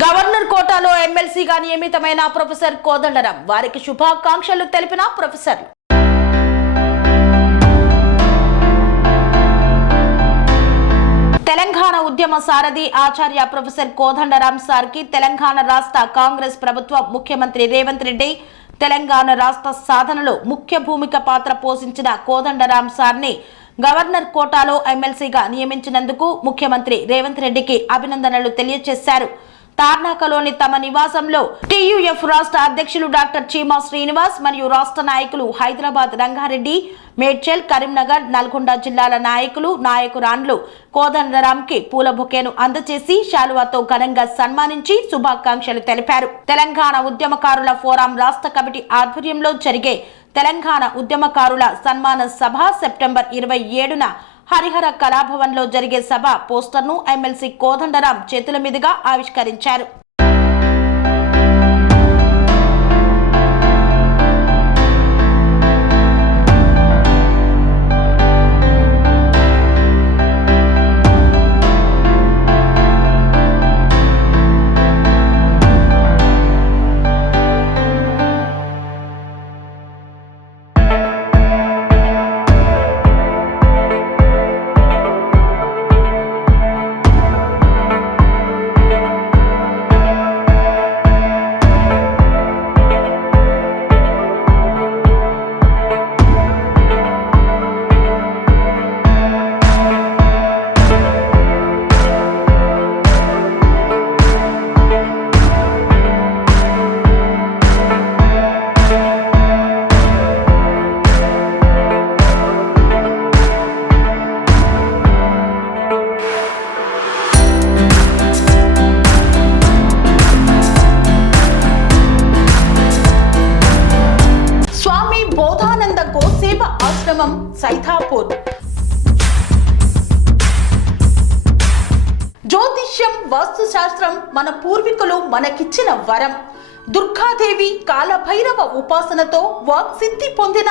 Governor కోటాలో ఎమ్మెల్సీగా నియమితమైన professor Kodandaram. వారికి శుభాకాంక్షలు తెలిపిన ప్రొఫెసర్ తెలంగాణ ఉద్యమ సారథి ఆచార్య ప్రొఫెసర్ కోదండరాం సార్కి తెలంగాణ రాష్ట్ర కాంగ్రెస్ ప్రభుత్వం ముఖ్యమంత్రి రేవంత్ రెడ్డి తెలంగాణ రాష్ట్ర సాధనలో ముఖ్య భూమిక పాత్ర పోషించిన కోదండరాం సార్ని గవర్నర్ కోటాలో ఎమ్మెల్సీగా నియమించినందుకు ముఖ్యమంత్రి రేవంత్ రెడ్డికి అభినందనలు తెలియజేశారు తార్నాకలోని తమ నివాసంలో టీయూఎఫ్ రాష్ట్ర అధ్యక్షులు డాక్టర్ చీమా శ్రీనివాస్ మరియు రాష్ట్ర నాయకులు హైదరాబాద్ రంగారెడ్డి మేడ్చల్ కరీంనగర్ నల్గొండ జిల్లాల నాయకులు నాయకురాన్లు కోదండరాంకి పూల బొకేను అందజేసి శాలువాతో ఘనంగా సన్మానించి శుభాకాంక్షలు తెలిపారు. తెలంగాణ ఉద్యమకారుల ఫోరం రాష్ట్ర కమిటీ ఆధ్వర్యంలో జరిగే తెలంగాణ ఉద్యమకారుల సన్మాన సభ సెప్టెంబర్ ఇరవై ఏడున హరిహర కళాభవన్లో జరిగే సభ పోస్టర్ను ఎమ్మెల్సీ కోదండరాం చేతుల మీదుగా ఆవిష్కరించారు. ఆశ్రమం సైథాపూర్ జ్యోతిష్యం వాస్తుశాస్త్రం మన పూర్వీకులు మనకిచ్చిన వరం. దుర్గాదేవి కాలభైరవ ఉపాసనతో వాక్సిద్ధి పొందిన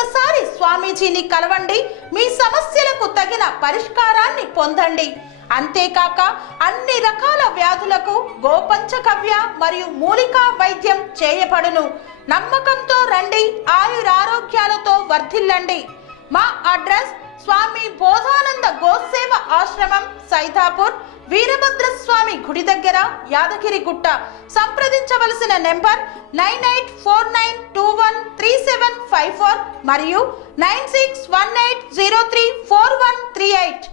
స్వామీజీని కలవండి. మీ సమస్యలకు తగిన పరిష్కారాన్ని పొందండి. అంతేకాక అన్ని రకాల వ్యాధులకు గోపంచకవ్య మరియు మూలికా వైద్యం చేయబడును. నమ్మకంతో రండి. ఆయురారోగ్యాలతో వర్ధిల్లండి. మా అడ్రస్ స్వామి బోధానంద గోసేవ ఆశ్రమం సైతాపూర్ వీరభద్ర స్వామి గుడి దగ్గర యాదగిరిగుట్ట. సంప్రదించవలసిన number nine eight four nine two five four మరియు nine six one eight zero three four one three eight.